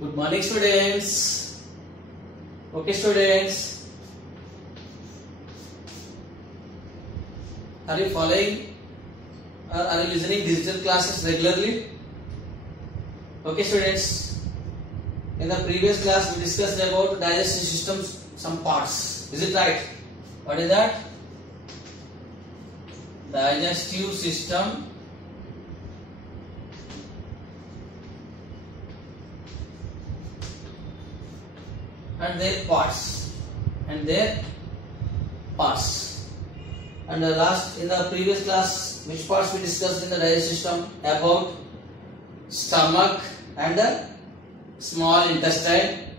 Good morning, students. Okay, students. Are you following or are you listening digital classes regularly? Okay, students. In the previous class, we discussed about digestive systems, some parts. Is it right? What is that? Digestive system. And their parts and in the previous class, which parts we discussed in the digestive system? About stomach and the small intestine.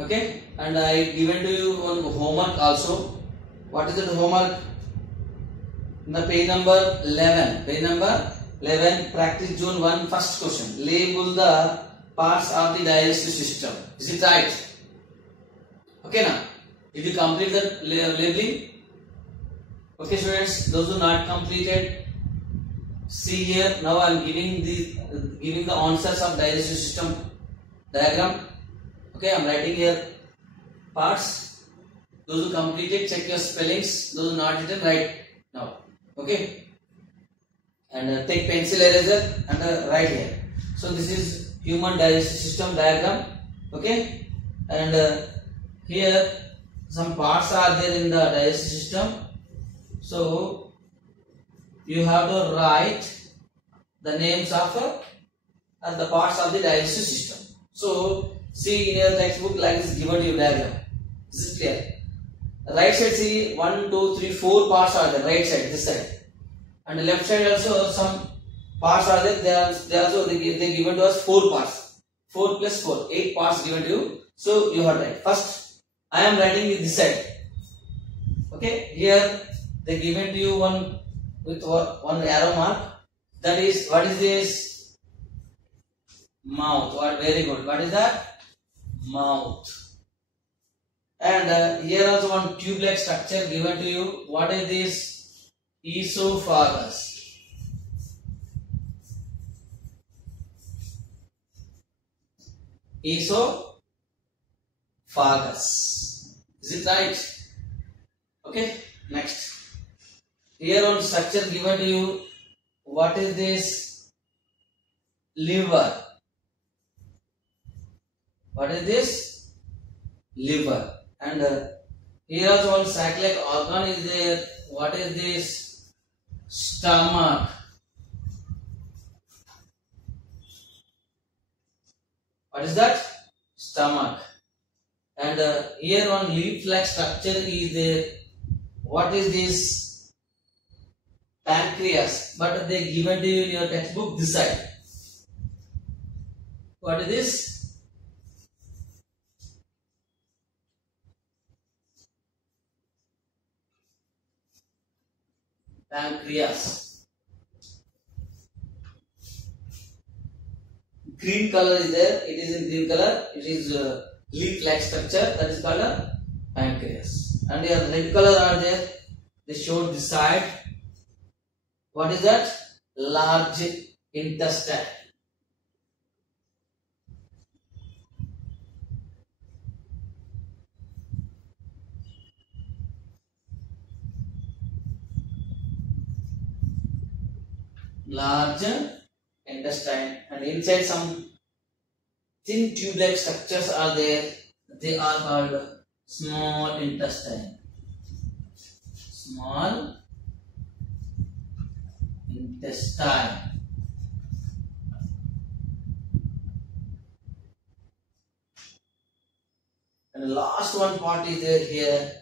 Okay, and I given to you one homework also. What is the homework? In the page number 11, practice zone 1, first question. Label the parts of the digestive system. Is it right? Okay, now did you complete the labeling? Okay, students, those who not completed, see here. Now I am giving the answers of digestive system diagram. Okay, I am writing here parts. Those who completed, check your spellings. Those who not written, write now. Okay, and take pencil eraser and write here. So this is human digestive system diagram. Okay, and here some parts are there in the digestive system. So you have to write the names of the parts of the digestive system. So see in your textbook like this given to you diagram. Is it clear? Right side, see 1, 2, 3, 4 parts are there. Right side, this side, and the left side also some parts are there. They given to us 4 parts. 4 plus 4, 8 parts given to you. So you have to write. First I am writing this side. Okay, here they given to you one with one arrow mark. That is, what is this? Mouth. What? Very good. What is that? Mouth. And here also one tube-like structure given to you. What is this? Esophagus. Esophagus. Is it right? Okay, next. Here on structure given to you, what is this? Liver. What is this? Liver. And here also one sac-like organ is there. What is this? Stomach. What is that? Stomach. And here one leaf-like structure is there. What is this? Pancreas. But they given to you in your textbook this side. What is this? Pancreas. Green color is there. It is in green color. It is leaf-like structure, that is called a pancreas. And here red color are there. They showed this side. What is that? Large intestine. Large intestine, and inside some thin tube-like structures are there. They are called small intestine. Small intestine. And the last one part is there here.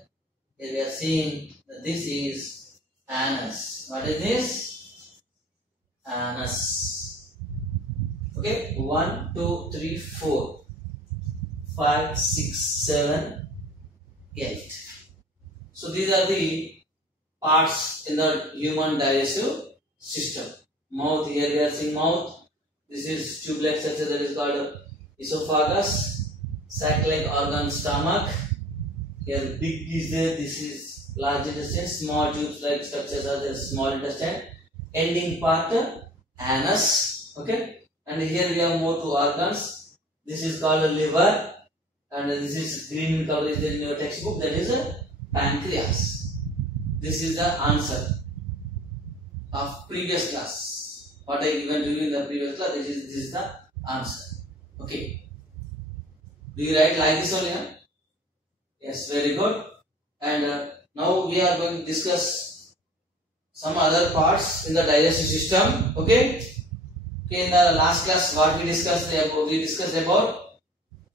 Here we are seeing that this is anus. What is this? Anus. Okay, 1, 2, 3, 4, 5, 6, 7, 8. So these are the parts in the human digestive system. Mouth, here we are seeing mouth. This is tube-like structure, that is called esophagus. Sac-like organ, stomach. Here big is there. This is large intestine. Small tubes-like structures are there. Small intestine. Ending part anus. Okay, and here we have more 2 organs. This is called a liver, and this is green in color is there in your textbook. That is a pancreas. This is the answer of previous class. What I given to you in the previous class. This is the answer. Okay. Do you write like this only? Huh? Yes, very good. And now we are going to discuss some other parts in the digestive system. Okay. Okay. In the last class, what we discussed about?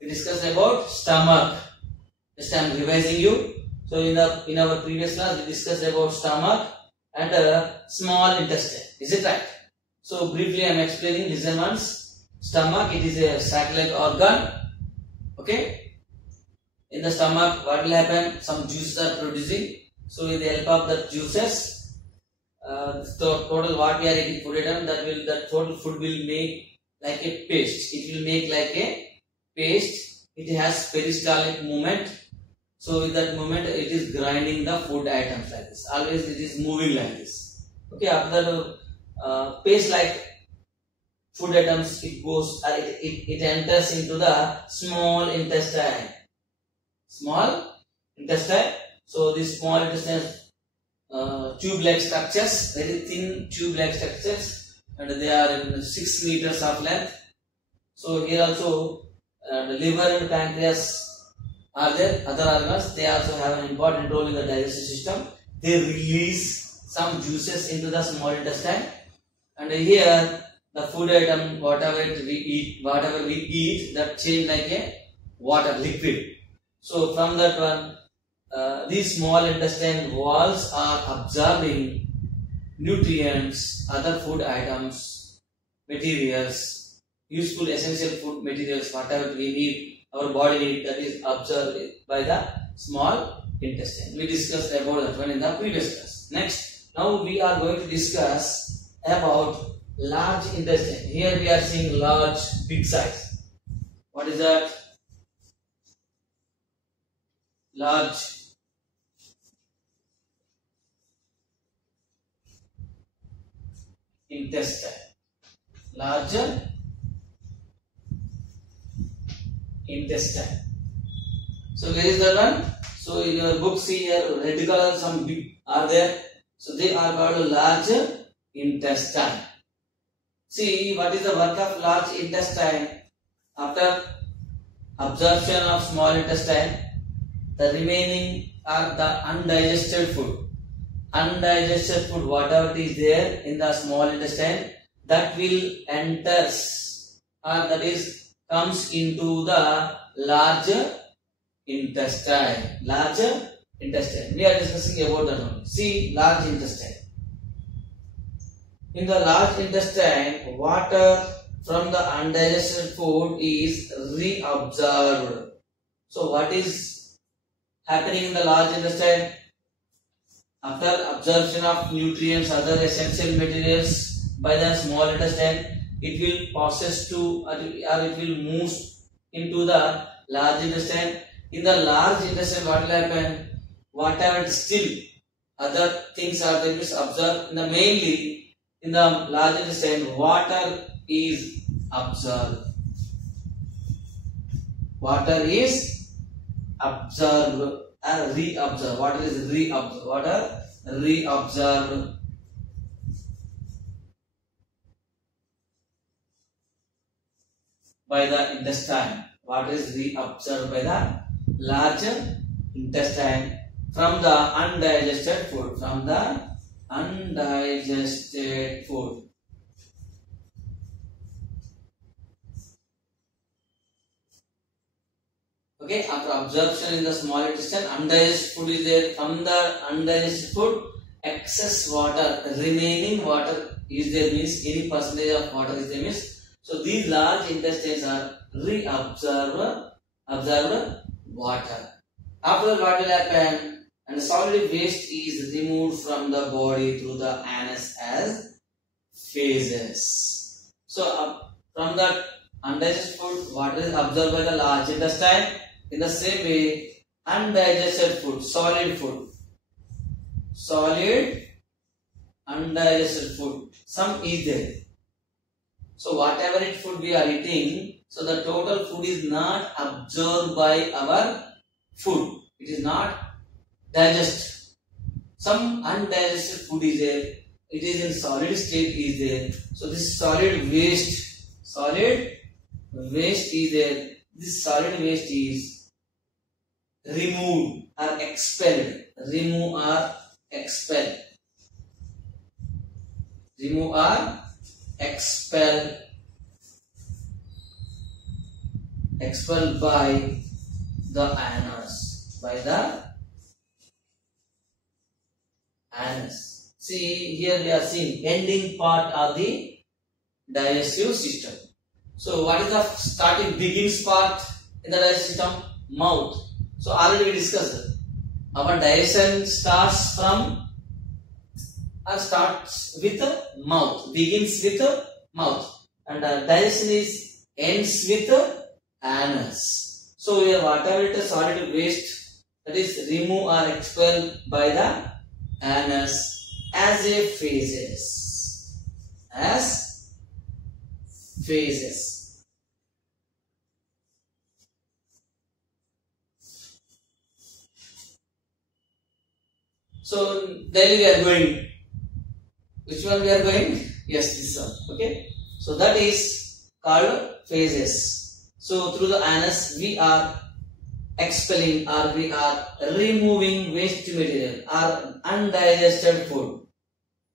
We discussed about stomach. Just I am revising you. So in our previous class, we discussed about stomach and small intestine. Is it right? So briefly, I am explaining. Listen once. Stomach, it is a sac-like organ. Okay. In the stomach, what will happen? Some juices are producing. So with the help of the juices, the total what we are eating food item, that total food will make like a paste. It will make like a paste. It has peristaltic movement. So with that movement, it is grinding the food items like this. Always it is moving like this. Okay. After the paste like food items, it goes. It enters into the small intestine. Small intestine. So this small intestine tube-like structures, very thin tube-like structures, and they are in 6 meters of length. So here also the liver and pancreas are there. Other organs, they also have an important role in the digestive system. They release some juices into the small intestine, and here the food item, whatever we eat, that change like a water liquid. So from that one, these small intestine walls are absorbing nutrients, other food items, materials, useful essential food materials, whatever we need, our body need, that is absorbed by the small intestine. We discussed about that one in the previous class. Next, now we are going to discuss about large intestine. Here we are seeing large, big size. What is that? Large intestine. Larger intestine. So where is that one? So in your book, see here red color, some big are there. So they are called large intestine. See what is the work of large intestine? After absorption of small intestine, the remaining are the undigested food. Undigested food, whatever is there in the small intestine, that will enters, or that is comes into the larger intestine. Larger intestine. We are discussing about that one. See, large intestine. In the large intestine, water from the undigested food is reabsorbed. So what is happening in the large intestine? After absorption of nutrients, other essential materials by the small intestine, it will process to, or it will move into the large intestine. In the large intestine, what will happen? Whatever still other things are there is absorbed. Mainly in the large intestine, water is absorbed. Water is absorbed and reabsorbed. Water is reabsorbed. Water reabsorbed by the intestine. Water is reabsorbed by the larger intestine from the undigested food. From the undigested food. Okay, after absorption in the small intestine, undigested food is there. From the undigested food, excess water, remaining water is there, means any percentage of water is there, means. So these large intestines are reabsorb water. After that, what will happen? And solid waste is removed from the body through the anus as phases. So from that undigested food, water is absorbed by the large intestine. In the same way, undigested food, solid undigested food, some is there. So whatever food we are eating, So the total food is not absorbed by our food. It is not digested. Some undigested food is there. It is in solid state is there. So this solid waste is there. This solid waste is removed or expelled. Remove or expel. Remove or expel. Expelled by the anus. By the anus. See, here we are seeing ending part of the digestive system. So what is the starting begins part in the digestive system? Mouth. So already we discussed our digestion starts from or starts with the mouth, begins with the mouth, and digestion is ends with the anus. So here whatever it is solid waste, that is remove or expel by the anus as a phases. As phases. So daily we are going. Which one we are going? Yes, this one. Okay. So that is called phases. So through the anus we are expelling or we are removing waste material or undigested food.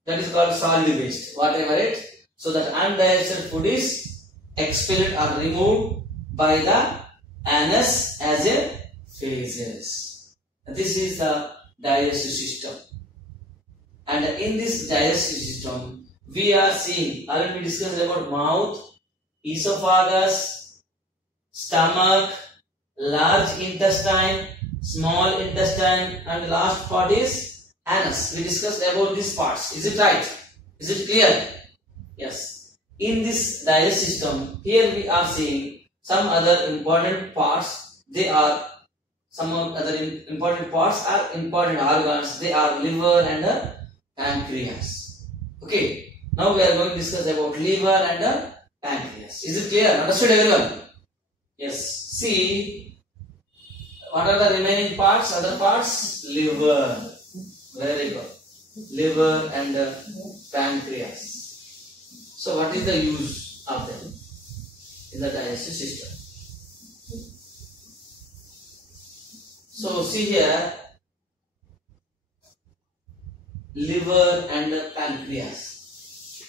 That is called solid waste. Whatever it. So that undigested food is expelled or removed by the anus as a phases. This is the digestive system. And in this digestive system, we are seeing, already we discussed about mouth, esophagus, stomach, large intestine, small intestine, and last part is anus. We discussed about these parts. Is it right? Is it clear? Yes. In this digestive system, here we are seeing some other important parts. They are some other important parts are important organs. They are liver and pancreas. Okay. Now we are going to discuss about liver and pancreas. Is it clear? Understood everyone? Yes. See, what are the remaining parts? Other parts? Liver. Very good. Liver and pancreas. So what is the use of them in the digestive system? So see here, liver and pancreas.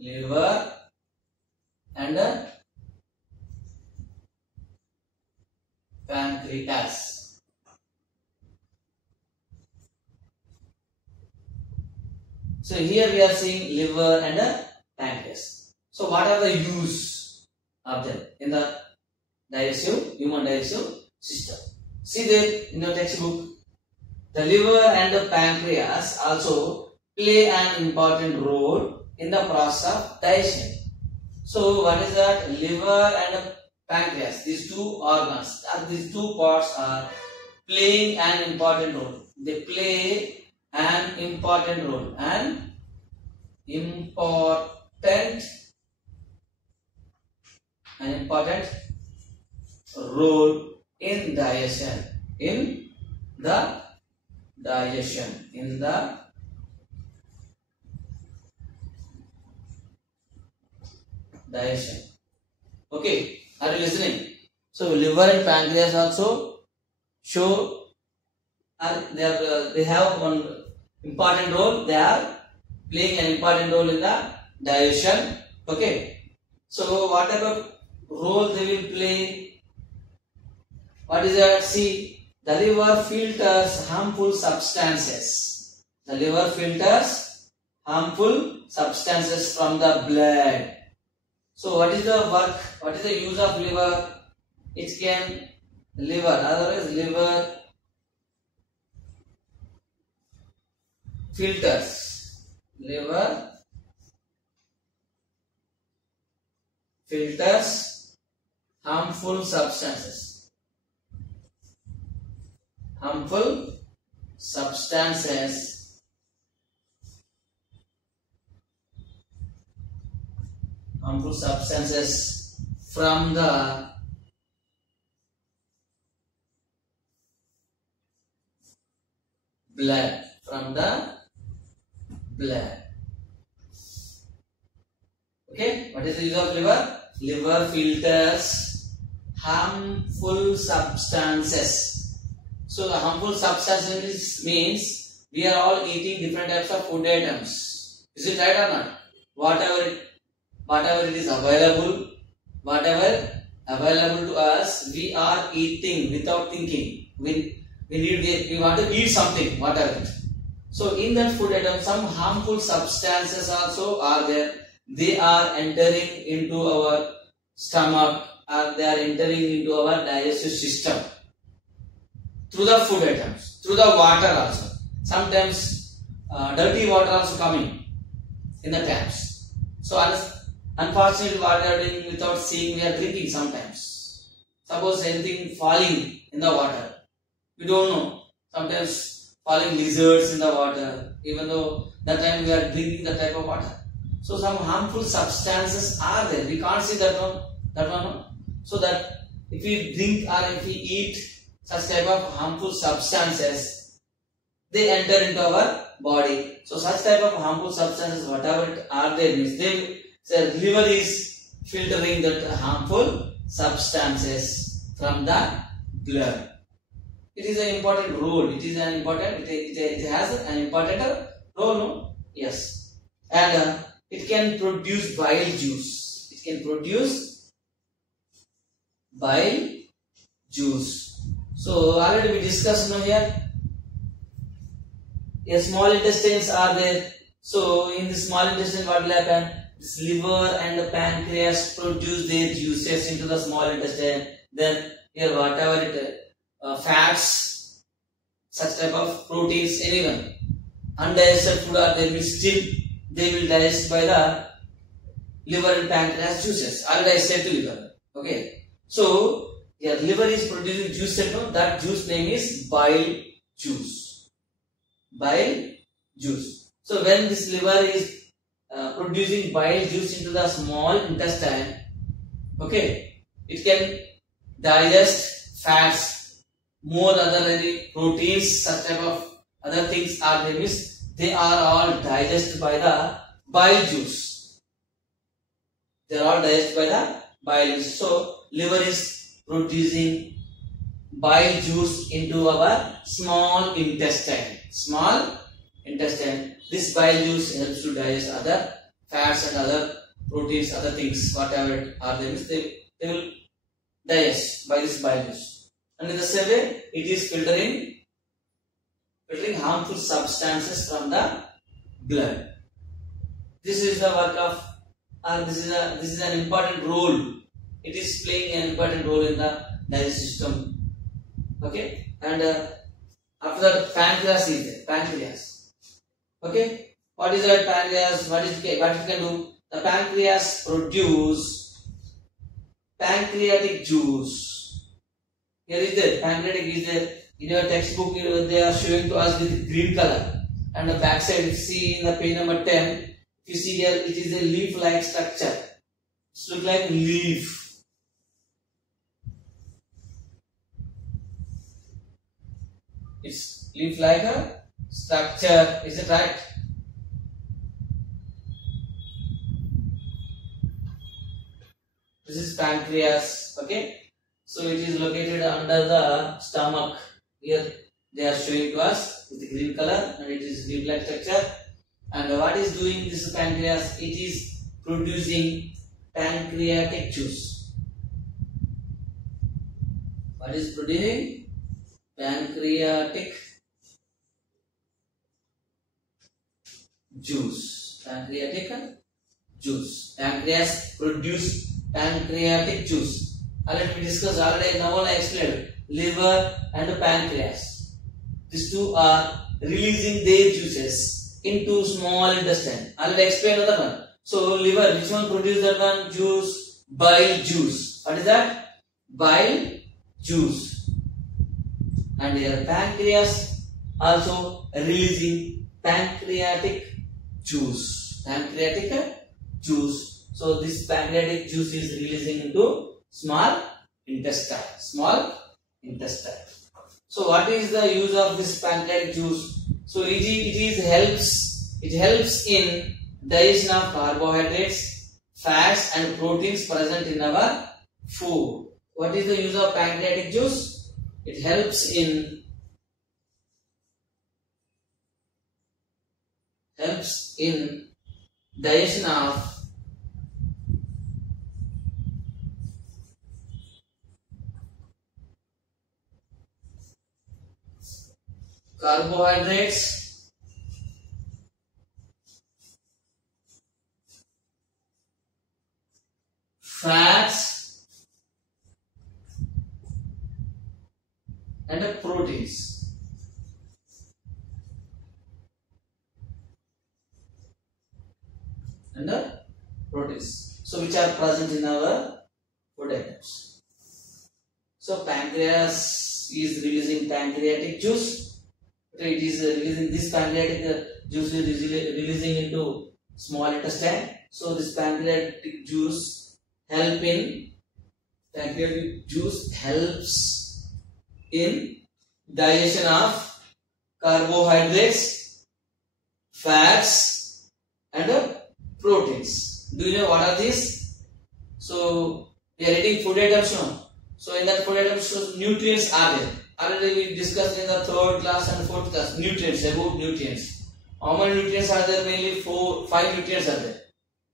Liver and pancreas. So here we are seeing liver and pancreas. So what are the use of them in the human digestive system? See there in your textbook, the liver and the pancreas also play an important role in the process of digestion. So what is that? Liver and pancreas, these two organs, these two parts are playing an important role. They play an important role. An important role in digestion. In the digestion. In the digestion. Okay, are you listening? So liver and pancreas also show they have one important role. They are playing an important role in the digestion. Okay. So whatever role they will play, what is that? See, the liver filters harmful substances. The liver filters harmful substances from the blood. So what is the work? What is the use of liver? It can otherwise liver filters. Liver filters harmful substances. Harmful substances harmful substances from the blood. From the blood. Okay, what is the use of liver? Liver filters harmful substances. So the harmful substances means we are all eating different types of food items. Is it right or not? Whatever it is available, whatever available to us, we are eating without thinking. We want to eat something, whatever. So in that food item, some harmful substances also are there. They are entering into our stomach, or they are entering into our digestive system through the food items, through the water also. Sometimes dirty water also coming in the taps. So unfortunately, what we are doing without seeing, we are drinking sometimes. Suppose anything falling in the water, we don't know. Sometimes falling lizards in the water, even though that time we are drinking that type of water. So some harmful substances are there. We can't see that one. No. So that if we drink or if we eat such type of harmful substances, they enter into our body. So such type of harmful substances, whatever it are there, means the liver is filtering that harmful substances from the blood. It is an important role. It has an important role. No? Yes. And it can produce bile juice. It can produce bile juice. So already we discussed now here. Yes, small intestines are there. So in the small intestine, what will happen? This liver and the pancreas produce their juices into the small intestine. Then here whatever it fats, such type of proteins, anyone undigested food are there, still they will digest by the liver and pancreas juices. Already I said to liver. Okay. So your liver is producing juice. That juice name is bile juice. Bile juice. So when this liver is producing bile juice into the small intestine, okay, it can digest fats, more other proteins, such type of other things are there. They are all digested by the bile juice. They are all digested by the bile juice. So liver is producing bile juice into our small intestine. Small intestine. This bile juice helps to digest other fats and other proteins, other things, whatever are there. They will digest by this bile juice. And in the same way, it is filtering harmful substances from the blood. This is the work of, this is an important role. It is playing an important role in the digestive system. Okay, and after that, pancreas is there. Pancreas. Okay, what is that pancreas? What it can do? The pancreas produce pancreatic juice. Here is there. Pancreatic is there. In your textbook, they are showing to us with green color. And the back side, if you see in the page number 10, if you see here, it is a leaf-like structure. It looks like leaf. It's leaf-like a structure. Is it right? This is pancreas. Okay. So it is located under the stomach. Here they are showing to us with the green color, and it is leaf-like structure. And what is doing this pancreas? It is producing pancreatic juice. What is producing? Pancreatic juice. Pancreatic juice. Pancreas produce pancreatic juice. Let me discuss already. Now I explained liver and pancreas. These two are releasing their juices into small intestine. Already explained that one. So liver, which one produces that one? Juice, bile juice. What is that? Bile juice. And here pancreas also releasing pancreatic juice. Pancreatic juice. So this pancreatic juice is releasing into small intestine. Small intestine. So what is the use of this pancreatic juice? So it helps in digestion of carbohydrates, fats and proteins present in our food. What is the use of pancreatic juice? It helps in digestion of carbohydrates, fats and proteins. So which are present in our food items. So pancreas is releasing pancreatic juice. Okay, it is releasing this pancreatic juice is releasing into small intestine. So this pancreatic juice helps in digestion of carbohydrates, fats and proteins. Do you know what are these? So we are eating food items now. So in that food items, nutrients are there. Already we discussed in the third class and fourth class nutrients, about nutrients. How many nutrients are there? Mainly 5 nutrients are there.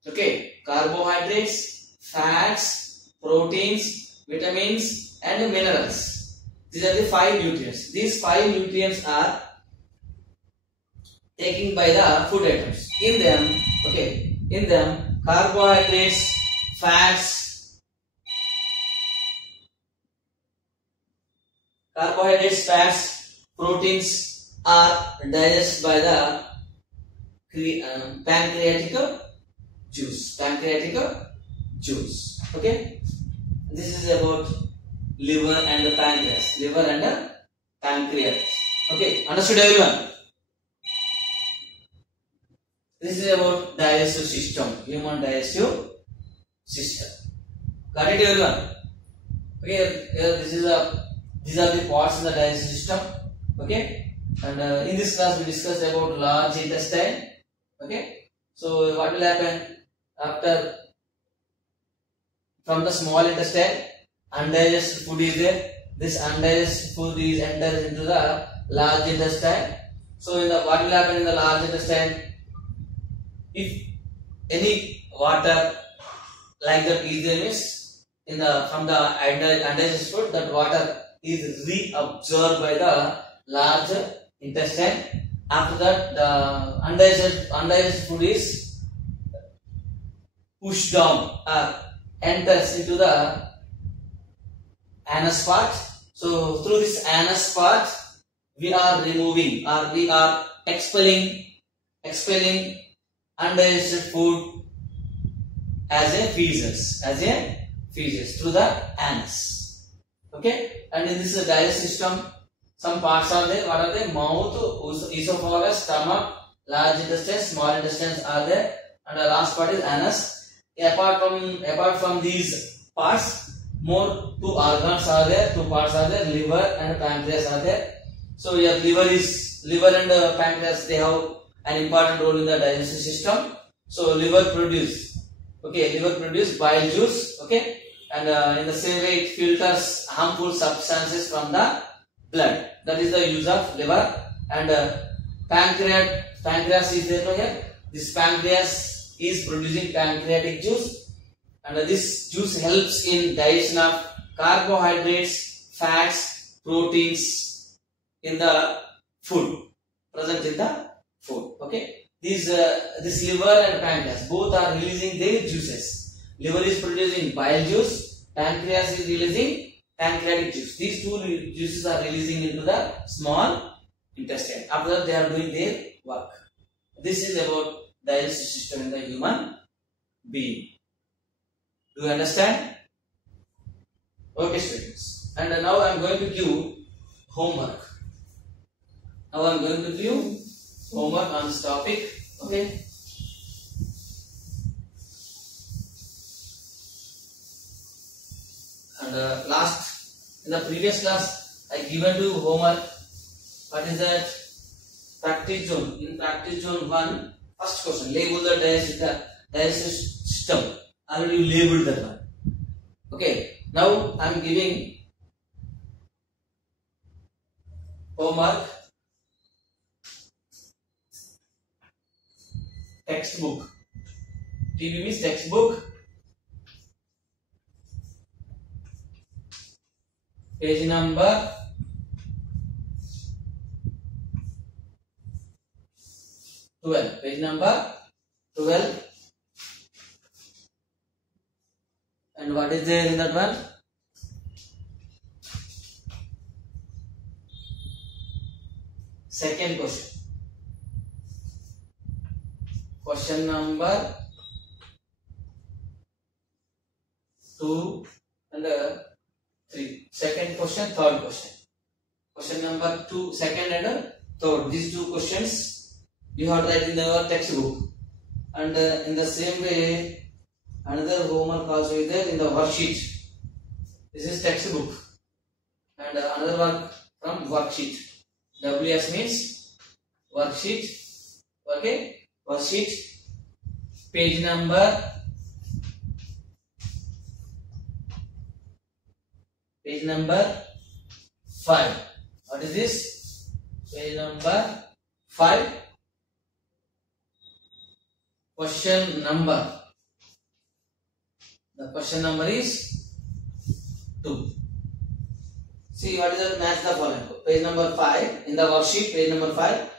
Okay, carbohydrates, fats, proteins, vitamins and minerals. These are the 5 nutrients. These 5 nutrients are taken by the food items. In them carbohydrates, fats, proteins are digested by the pancreatic juice. Okay, this is about liver and pancreas. Okay, understood everyone? This is about digestive system, human digestive system. Got it everyone? Okay, these are the parts in the digestive system. Okay, and in this class we discussed about large intestine. Okay, so what will happen after from the small intestine? Undigested food is there. This undigested food is enters into the large intestine. So what will happen in the large intestine? If any water like that is there, from the undigested food, that water is reabsorbed by the large intestine. After that, the undigested food is pushed down or enters into the anus part. So through this anus part, we are removing or we are expelling undigested food as a feces through the anus. Okay, and in this digestive system, some parts are there. What are they? Mouth, esophagus, stomach, large intestine, small intestines are there, and the last part is anus. Apart from these parts, more 2 organs are there. 2 parts are there. Liver and pancreas are there. So your liver and pancreas, they have an important role in the digestive system. So liver produce bile juice. Okay, and in the same way it filters harmful substances from the blood. That is the use of liver. And pancreas is there here. This pancreas is producing pancreatic juice, and this juice helps in digestion of carbohydrates, fats, proteins in the food, present in the food. Okay, this liver and pancreas both are releasing their juices. Liver is producing bile juice, pancreas is releasing pancreatic juice. These 2 juices are releasing into the small intestine. After that, they are doing their work. This is about digestive system in the human being. Do you understand? Okay, students. And now I am going to give homework. On this topic. Okay. And in the previous class, I given you homework. What is that? Practice zone. In practice zone 1, first question, label the digestive system. Already you labeled that one. Okay. Now I am giving homework. Textbook. TB means textbook. Page number 12. Page number 12. And what is there in that one? Second question. Question number 2 and 3. Second question, third question. Question number 2, second and third. These two questions you have to write in the textbook. And in the same way, another homework also is there in the worksheet. This is textbook. And another work from worksheet. WS means worksheet. Okay. Worksheet. Page number 5. What is this? Page number 5. Question number. The question number is 2. See what is the match the following. Page number 5 in the worksheet. Page number 5.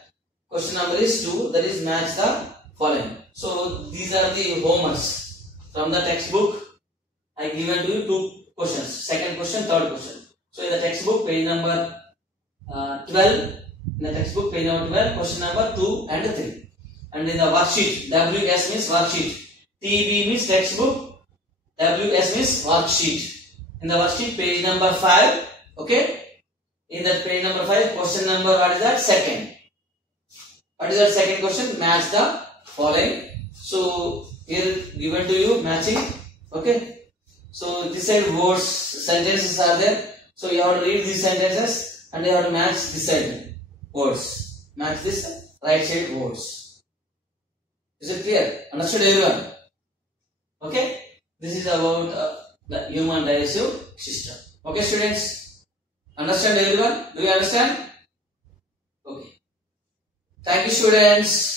Question number is 2. That is match the following. So these are the homeworks from the textbook. I given to you 2 questions. Second question, third question. So in the textbook, page number 12. In the textbook, page number 12, question number 2 and 3. And in the worksheet, WS means worksheet. TB means textbook. WS means worksheet. In the worksheet, page number 5. Okay. In that page number 5, question number, what is that? Second. What is that second question? Match the following. So here given to you matching. Okay. So this side words, sentences are there. So you have to read these sentences and you have to match this side words. Match this right side words. Is it clear? Understood everyone? Okay. This is about the human digestive system. Okay students? Understand everyone? Do you understand? Okay. Thank you students.